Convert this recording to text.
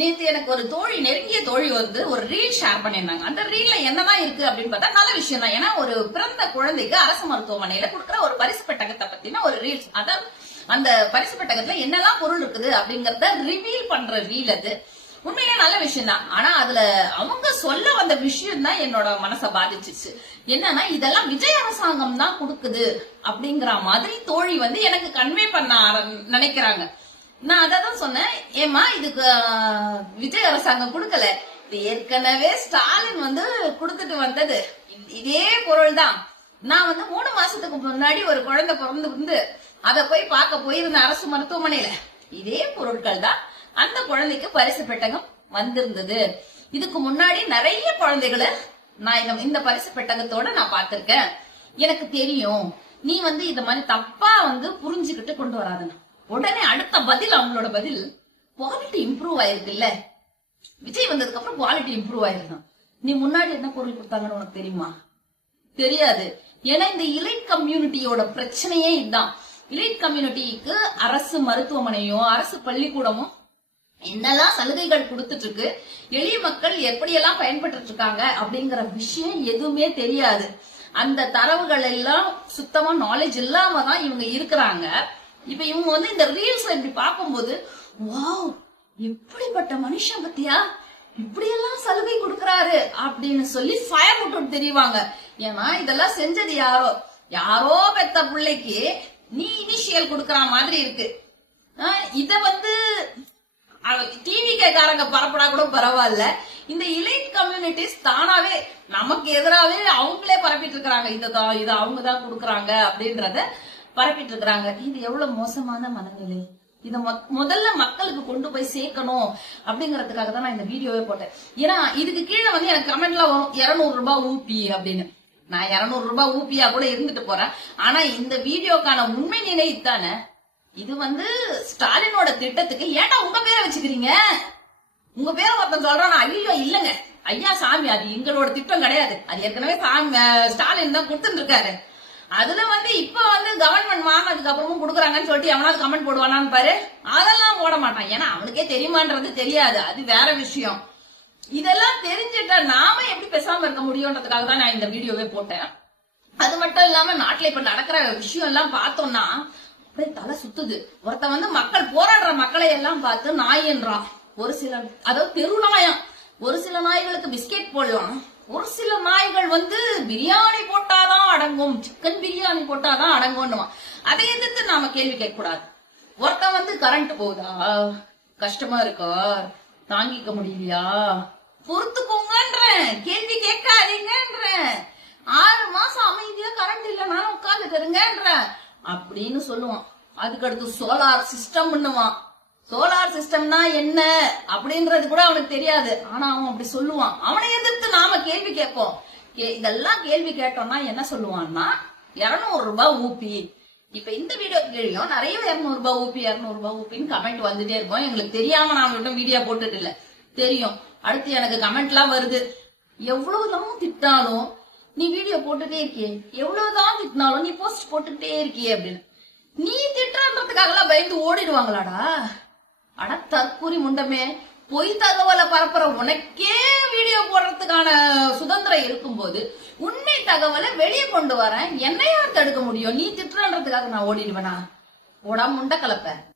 நேத்து எனக்கு ஒரு தோழி, நெருங்கிய தோழி வந்து ஒரு ரீல் ஷேர் பண்ணிருந்தாங்க. அந்த ரீல்ல என்னதான் இருக்கு அப்படின்னு பார்த்தா நல்ல விஷயம் தான். ஏன்னா ஒரு பிறந்த குழந்தைக்கு அரசு மருத்துவமனையில கொடுக்குற ஒரு பரிசு பெட்டகத்தை பத்தின ஒரு ரீல்ஸ். அதாவது அந்த பரிசு பெட்டகத்துல என்னெல்லாம் பொருள் இருக்குது அப்படிங்கறத ரிவீல் பண்ற ரீல் அது. உண்மையிலே நல்ல விஷயம் தான். ஆனா அதுல அவங்க சொல்ல வந்த விஷயம் தான் என்னோட மனசை பாதிச்சிச்சு. என்னன்னா இதெல்லாம் விஜய் அரசாங்கம் தான் கொடுக்குது அப்படிங்கிற மாதிரி தோழி வந்து எனக்கு கன்வே பண்ண நினைக்கிறாங்க. நான் அதான் சொன்னேன், ஏமா இதுக்கு விஜய் அரசாங்கம் கொடுக்கல, இது ஏற்கனவே ஸ்டாலின் வந்து கொடுத்துட்டு வந்தது. இதே பொருள் தான். நான் வந்து 3 மாசத்துக்கு முன்னாடி ஒரு குழந்தை பிறந்து வந்து அதை போய் பார்க்க போயிருந்த அரசு மருத்துவமனையில இதே பொருட்கள் தான் அந்த குழந்தைக்கு பரிசு பெட்டகம் வந்திருந்தது. இதுக்கு முன்னாடி நிறைய குழந்தைகளை நான் இந்த பரிசு பெட்டகத்தோட நான் பார்த்திருக்கேன். எனக்கு தெரியும், நீ வந்து இந்த மாதிரி தப்பா வந்து புரிஞ்சுக்கிட்டு கொண்டு வராதுன்னு. உடனே அடுத்த பதில், அவங்களோட பதில், குவாலிட்டி இம்ப்ரூவ் ஆயிருக்குல்ல, விஜய் வந்ததுக்கு அப்புறம் குவாலிட்டி இம்ப்ரூவ் ஆயிருக்கும். நீ முன்னாடி என்ன பொருள் கொடுத்தாங்கன்னு உனக்கு தெரியுமா? தெரியாது. ஏன்னா இந்த இலைட் கம்யூனிட்டியோட பிரச்சனையே இதுதான். இலைட் கம்யூனிட்டிக்கு அரசு மருத்துவமனையோ அரசு பள்ளிக்கூடமோ என்னெல்லாம் சலுகைகள் கொடுத்துட்டு இருக்கு, எளிய மக்கள் எப்படியெல்லாம் பயன்பட்டு இருக்காங்க அப்படிங்கிற விஷயம் எதுவுமே தெரியாது. அந்த தரவுகள் எல்லாம் சுத்தமா நாலேஜ் இல்லாம தான் இவங்க இருக்கிறாங்க. இப்ப இவங்க வந்து இந்த ரீல்ஸ் இப்படி பார்க்கும்போது, வாவ் எப்படிப்பட்ட மனுஷன் பத்தியா, இப்படி எல்லாம் சலுகை கொடுக்கறாரு அப்படின்னு சொல்லி ஃபயர் விட்டு தெரிவாங்க. ஏன்னா இதெல்லாம் செஞ்சது யாரோ பெத்த பிள்ளைக்கு நீ இனிஷியல் கொடுக்கற மாதிரி இருக்கு. இத வந்து டிவிகே காரங்க பரப்படா கூட பரவாயில்ல, இந்த இலைட் கம்யூனிட்டிஸ் தானாவே நமக்கு எதிராவே அவங்களே பரப்பிட்டு இருக்கிறாங்க. இதை அவங்கதான் கொடுக்கறாங்க அப்படின்றத பரப்பிட்டு இருக்கிறாங்க. இது எவ்வளவு மோசமான மனநிலை. இத முதல்ல மக்களுக்கு கொண்டு போய் சேர்க்கணும் அப்படிங்கறதுக்காக தான் நான் இந்த வீடியோவே போட்டேன். ஏன்னா இதுக்கு கீழே வந்து எனக்கு கமெண்ட்ல வரும் 200 ரூபாய் ஊப்பி அப்படின்னு. நான் 200 ரூபாய் ஊப்பியா கூட இருந்துட்டு போறேன். ஆனா இந்த வீடியோக்கான உண்மை நிலை தானே. இது வந்து ஸ்டாலினோட திட்டத்துக்கு ஏன்டா உங்க பேரை வச்சுக்கிறீங்க? உங்க பேரை ஒருத்தன் சொல்றான், ஐயோ இல்லங்க ஐயா சாமி, அது எங்களோட திட்டம் கிடையாது, அது ஏற்கனவே ஸ்டாலின் தான் கொடுத்துட்டு இருக்காரு. அதுல வந்து இப்ப வந்து கவர்மெண்ட் மாறினதுக்கு அப்புறமும் கொடுக்குறாங்கன்னு சொல்லிட்டு எவனாவது கமெண்ட் போடுவானான்னு பாரு. அதெல்லாம் போட மாட்டான். ஏன்னா அவனுக்கே தெரியுமான்றது தெரியாது, அது வேற விஷயம். இதெல்லாம் தெரிஞ்சுட்டா நாம எப்படி பேசாம இருக்க முடியும்ன்றதுக்காக தான் நான் இந்த வீடியோவே போட்டேன். அது மட்டும் இல்லாம நாட்டுல இப்ப நடக்கிற விஷயம் எல்லாம் பார்த்தோம்னா அப்படியே தலை சுத்துது. ஒருத்த வந்து மக்கள் போராடுற மக்களை எல்லாம் பார்த்து நாயின்றான். ஒரு சில, அதாவது தெருநாயம், ஒரு சில நாய்களுக்கு பிஸ்கெட் போடலாம், ஒரு சில நாய்கள் வந்து பிரியாணி போட்டாதான் அடங்கும், சிக்கன் பிரியாணி போட்டாதான் அடங்கும்னுவான். அதை எதிர்த்து நாம கேள்வி கேட்க கூடாது. ஒருத்த வந்து கரண்ட் போகுதா, கஷ்டமா இருக்கா, தாங்கிக்க முடியலையா, பொறுத்துக்கோங்கன்ற, கேள்வி கேட்காதீங்கன்ற, 6 மாசம் அமைதியா கரண்ட் இல்லைனாலும் உட்காந்துக்கிறதுங்கன்ற அப்படின்னு சொல்லுவான். அதுக்கடுத்து சோலார் சிஸ்டம் பண்ணுவான். சோலார் சிஸ்டம்னா என்ன அப்படின்றது கூட அவனுக்கு தெரியாது. ஆனா அவன் அப்படி சொல்லுவான். அவனை எதிர்த்து நாம கேள்வி கேட்போம். இதெல்லாம் கேள்வி கேட்டோம்னா என்ன சொல்லுவான்னா 200 ரூபாய் ஊப்பி. இப்ப இந்த வீடியோ கீழயும் நிறைய 200 ரூபாய் ஊப்பி 200 ரூபாய் ஊப்பின்னு கமெண்ட் வந்துட்டே இருக்கும். எங்களுக்கு தெரியாம நான் இன்னும் வீடியோ போட்டுட்டு இல்ல, தெரியும். அடுத்து எனக்கு கமெண்ட் எல்லாம் வருது, எவ்வளவுதான் திட்டாலும் நீ வீடியோ போட்டுட்டே இருக்கியே, எவ்வளவுதான் திட்டினாலும் நீ போஸ்ட் போட்டுட்டே இருக்கியே அப்படின்னு. நீ திட்டுறதுக்காக எல்லாம் பயந்து ஓடிடுவாங்களாடா? அட தற்கூரி முண்டமே, பொய் தகவலை பரப்புற உனக்கே வீடியோ போடுறதுக்கான சுதந்திரம் இருக்கும்போது உண்மை தகவலை வெளியே கொண்டு வரேன், என்ன யார் தடுக்க முடியும்? நீ திட்டுறதுக்காக நான் ஓடிடுவேனா? ஓடா முண்டை கலப்ப.